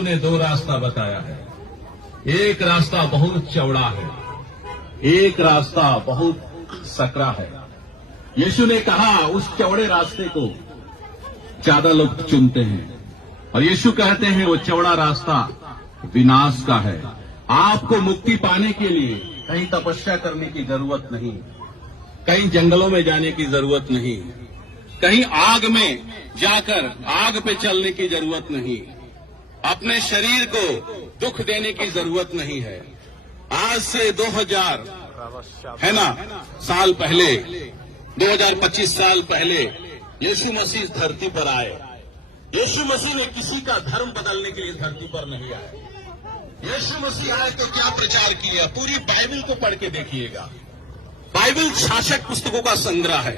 यीशु ने दो रास्ता बताया है। एक रास्ता बहुत चौड़ा है, एक रास्ता बहुत सकरा है। यीशु ने कहा उस चौड़े रास्ते को ज्यादा लोग चुनते हैं और यीशु कहते हैं वो चौड़ा रास्ता विनाश का है। आपको मुक्ति पाने के लिए कहीं तपस्या करने की जरूरत नहीं, कहीं जंगलों में जाने की जरूरत नहीं, कहीं आग में जाकर आग पे चलने की जरूरत नहीं, अपने शरीर को दुख देने की जरूरत नहीं है। आज से 2000 है ना साल पहले, 2025 साल पहले यीशु मसीह धरती पर आए। यीशु मसीह ने किसी का धर्म बदलने के लिए धरती पर नहीं आए। यीशु मसीह आए तो क्या प्रचार किया? पूरी बाइबल को पढ़ के देखिएगा। बाइबल 66 पुस्तकों का संग्रह है।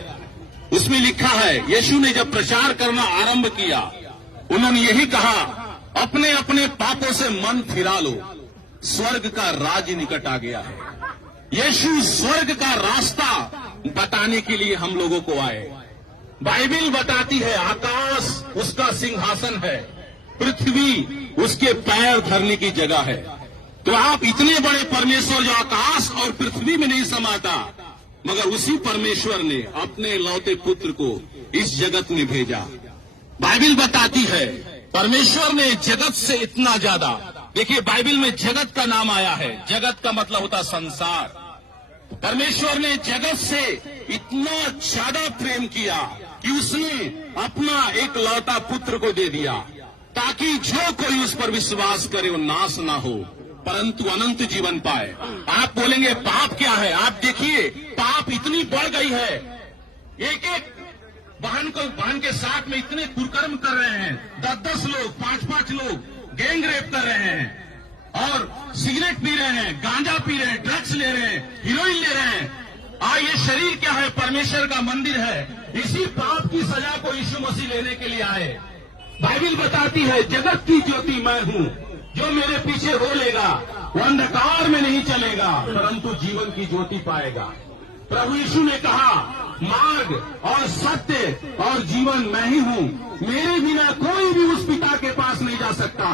उसमें लिखा है यीशु ने जब प्रचार करना आरंभ किया, उन्होंने यही कहा, अपने अपने पापों से मन फिरा लो, स्वर्ग का राज्य निकट आ गया है। यीशु स्वर्ग का रास्ता बताने के लिए हम लोगों को आए। बाइबल बताती है आकाश उसका सिंहासन है, पृथ्वी उसके पैर धरने की जगह है। तो आप इतने बड़े परमेश्वर जो आकाश और पृथ्वी में नहीं समाता, मगर उसी परमेश्वर ने अपने लौते पुत्र को इस जगत में भेजा। बाइबल बताती है परमेश्वर ने जगत से इतना ज्यादा, देखिए बाइबल में जगत का नाम आया है, जगत का मतलब होता संसार। परमेश्वर ने जगत से इतना ज्यादा प्रेम किया कि उसने अपना एक लौता पुत्र को दे दिया, ताकि जो कोई उस पर विश्वास करे वो नाश ना हो परंतु अनंत जीवन पाए। आप बोलेंगे पाप क्या है? आप देखिए पाप इतनी बढ़ गई है, एक एक बहन के साथ में इतने कुकर्म कर रहे हैं, 10-10 लोग, 5-5 लोग गैंग रेप कर रहे हैं और सिगरेट पी रहे हैं, गांजा पी रहे हैं, ड्रग्स ले रहे हैं, हीरोइन ले रहे हैं। ये शरीर क्या है? परमेश्वर का मंदिर है। इसी पाप की सजा को यीशु मसीह लेने के लिए आए। बाइबल बताती है जगत की ज्योति मैं हूँ, जो मेरे पीछे हो लेगा वो अंधकार में नहीं चलेगा परंतु जीवन की ज्योति पाएगा। प्रभु यीशु ने कहा मार्ग और सत्य और जीवन मैं ही हूँ, मेरे बिना कोई भी उस पिता के पास नहीं जा सकता।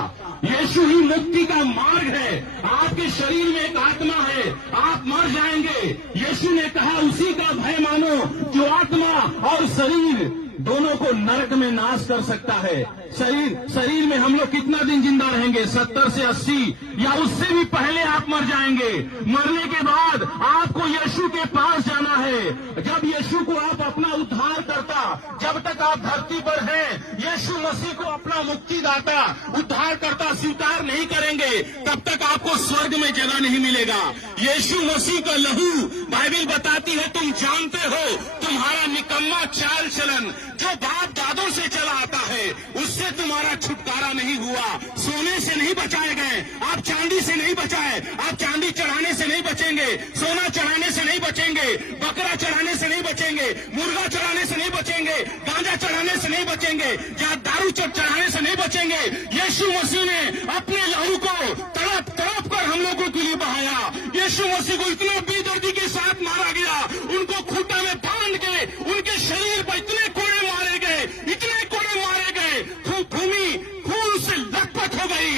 यीशु ही मुक्ति का मार्ग है। आपके शरीर में एक आत्मा है, आप मर जाएंगे। यीशु ने कहा उसी का भय मानो जो आत्मा और शरीर दोनों को नरक में नाश कर सकता है। शरीर में हम लोग कितना दिन जिंदा रहेंगे? 70 से 80 या उससे भी पहले आप मर जाएंगे। मरने के बाद आपको यीशु के पास जाना है। जब यीशु को आप अपना उद्धार करता, जब तक आप धरती पर हैं, यीशु मसीह को अपना मुक्तिदाता उद्धार करता स्वीकार नहीं करेंगे, तब तक आपको स्वर्ग में जगह नहीं मिलेगा। यीशु मसीह का लहू बाइबल बताती है तुम जानते हो तुम्हारा निकम्मा चाल चलन जो बाप दादों से चला आता है उससे तुम्हारा छुटकारा नहीं हुआ। सोने से नहीं बचाए गए, आप चांदी से नहीं बचाए, आप चांदी चढ़ाने से नहीं बचेंगे, सोना चढ़ाने से नहीं बचेंगे, बकरा चढ़ाने से नहीं बचेंगे, मुर्गा चढ़ाने से नहीं बचेंगे, गांजा चढ़ाने से नहीं बचेंगे, या दारू चढ़ाने से नहीं बचेंगे। यीशु मसीह ने अपने लहू को तड़प तड़प कर हम लोगों के लिए बहाया। यीशु मसीह को इतना बेदर्दी के साथ मारा गया, उनको खूंटा में बांध के उनके शरीर पर इतने कोड़े मारे गए, इतने कोड़े मारे गए, भूमि खून से लथपथ हो गई।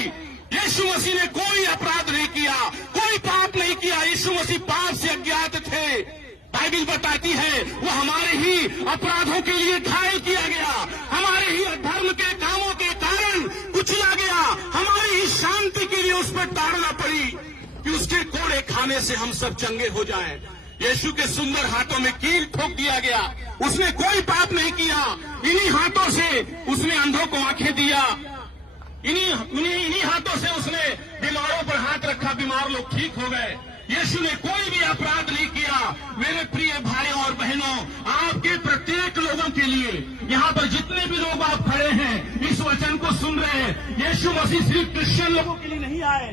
यीशु मसीह ने कोई अपराध नहीं किया, कोई पाप नहीं किया। यीशु मसीह पाप से अज्ञात थे। बाइबल बताती है वो हमारे ही अपराधों के लिए घायल किया गया, हमारे ही धर्म के कामों के कारण कुचला गया, हमारी ही शांति के लिए उस पर ताड़ना पड़ी कि उसके कोड़े खाने से हम सब चंगे हो जाएं। यीशु के सुंदर हाथों में कील ठोक दिया गया, उसने कोई पाप नहीं किया। इन्हीं हाथों से उसने अंधों को आंखें दिया, इन्हीं हाथों से उसने बीमारों पर हाथ रखा, बीमार लोग ठीक हो गए। यीशु ने कोई भी अपराध नहीं किया। मेरे प्रिय भाइयों और बहनों, आपके प्रत्येक लोगों के लिए, यहाँ पर जितने भी लोग आप खड़े हैं इस वचन को सुन रहे हैं, यीशु मसीह सिर्फ क्रिश्चियन लोगों के लिए नहीं आए,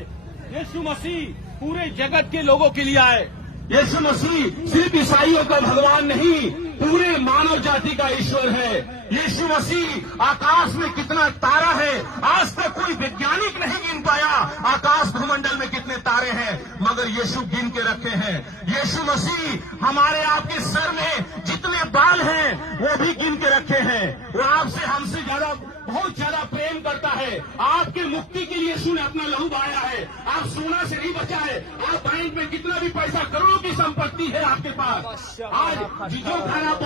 यीशु मसीह पूरे जगत के लोगों के लिए आए। यीशु मसीह सिर्फ ईसाइयों का भगवान नहीं, पूरे मानव जाति का ईश्वर है। यीशु मसीह आकाश में कितना तारा है आज तक कोई वैज्ञानिक नहीं गिन पाया। आकाश भूमंडल में कितने तारे हैं मगर यीशु गिन के रखे हैं। यीशु मसीह हमारे आपके सर में जितने बाल हैं वो भी गिन के रखे हैं। वो आपसे हमसे ज्यादा बहुत ज्यादा प्रेम करता है। आपके मुक्ति के लिए यीशु ने अपना लहू बहाया है। आप सोना से नहीं बचा है। आप बैंक में कितना भी पैसा, करोड़ों की संपत्ति है आपके पास, आज जो घर आप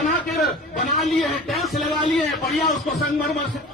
बना लिए हैं, टैक्स लगा लिए हैं, बढ़िया उसको संगमरमर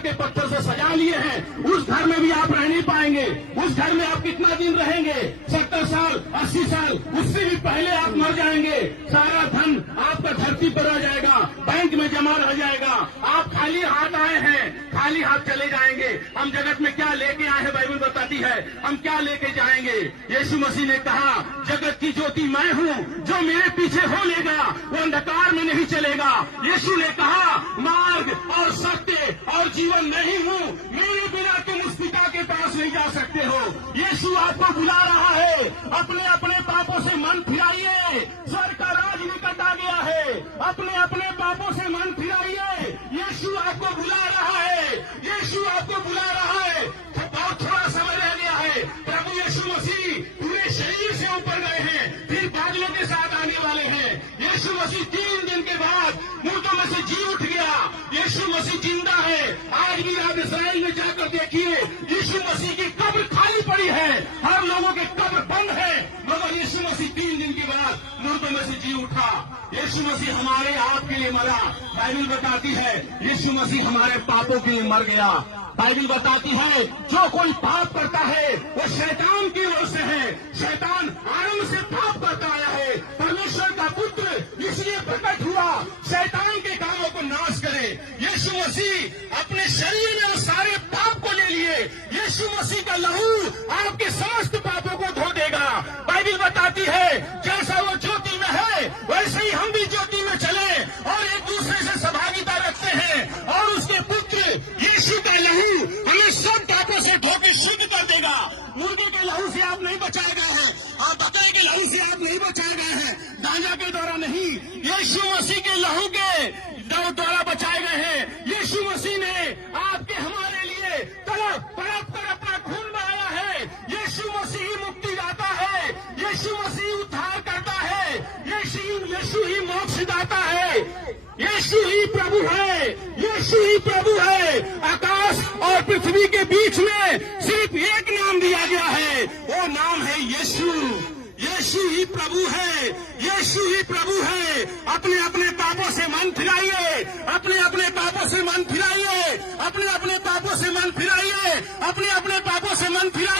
के पत्थर से सजा लिए हैं, उस घर में भी आप रह नहीं पाएंगे। उस घर में आप कितना दिन रहेंगे? 70 साल, 80 साल, उससे भी पहले आप मर जाएंगे। सारा धन आपका धरती पर रह जाएगा, बैंक में जमा रह जाएगा। आप खाली हाथ आए हैं, खाली हाथ चले जाएंगे। हम जगत में क्या लेके आए हैं, बाइबल बताती है हम क्या लेके जाएंगे। यीशु मसीह ने कहा, जगत की ज्योति मैं हूँ, जो मेरे पीछे हो लेगा वो अंधकार में नहीं चलेगा। यीशु ने कहा, मार्ग और सत्य और जीवन नहीं हूँ, मेरे बिना तुम उस पिता के पास नहीं जा सकते हो। यीशु आपको बुला रहा है, अपने अपने पापों से मन फिराइए, स्वर्ग का राज निकट आ गया है। अपने अपने पापों से मन फिराइए, यीशु आपको बुला रहा है, यीशु आपको बुला रहा है। बहुत थोड़ा समय रह गया है। प्रभु यीशु मसीह पूरे शरीर से ऊपर गए हैं, फिर बादलों के साथ आने वाले हैं। यीशु मसीह 3 दिन के बाद मुर्दों में से जी उठ गया। यीशु मसीह जिंदा है। आज भी आप इस्राएल में जाकर देखिए, यीशु मसीह की कब्र खाली पड़ी है, हर लोगों के कब्र बंद है, मगर यीशु मसीह 3 दिन के बाद मुर्दों में से जी उठा। यीशु मसीह हमारे आपके लिए मरा। बाइबल बताती है यीशु मसीह हमारे पापों के लिए मर गया। बाइबल बताती है जो कोई पाप करता है वो शैतान की ओर से है। शैतान आरंभ से पाप करता आया है। परमेश्वर का पुत्र इसलिए प्रकट हुआ शैतान के कामों को नाश करे। यीशु मसीह अपने शरीर में सारे पाप को ले लिए। यीशु मसीह का लहू आपके समस्त पापों को धो देगा। बाइबल बताती है जैसा वो ज्योति में है वैसे ही हम भी ज्योति में चले और एक दूसरे से सहभागिता रखते हैं, और उसके पुत्र यीशु का लहू हमें सब पापों से धो के शुद्ध कर देगा। मुर्गे के लहू से आप नहीं बचाए गए हैं, आप बकरे के लहू से आप नहीं बचाए गए हैं, गांजा के द्वारा नहीं, यीशु मसीह के लहू के द्वारा बचाए गए हैं। यीशु मसीह ने आपके हमारे लिए तड़प तड़प कर अपना खून बहाया है। यीशु मसीह मुक्ति दाता है, यीशु मसीह उद्धार करता है, यीशु ही मोक्ष दाता है, यीशु ही प्रभु है, यीशु ही प्रभु है। आकाश और पृथ्वी के बीच में सिर्फ एक नाम दिया गया है, वो नाम है यीशु। यीशु ही प्रभु है, यीशु ही प्रभु है। अपने अपने पापों से मन फिराइए, अपने अपने पापों से मन फिराइए, अपने अपने पापों से मन फिराइए, अपने अपने पापों से मन फिराइए।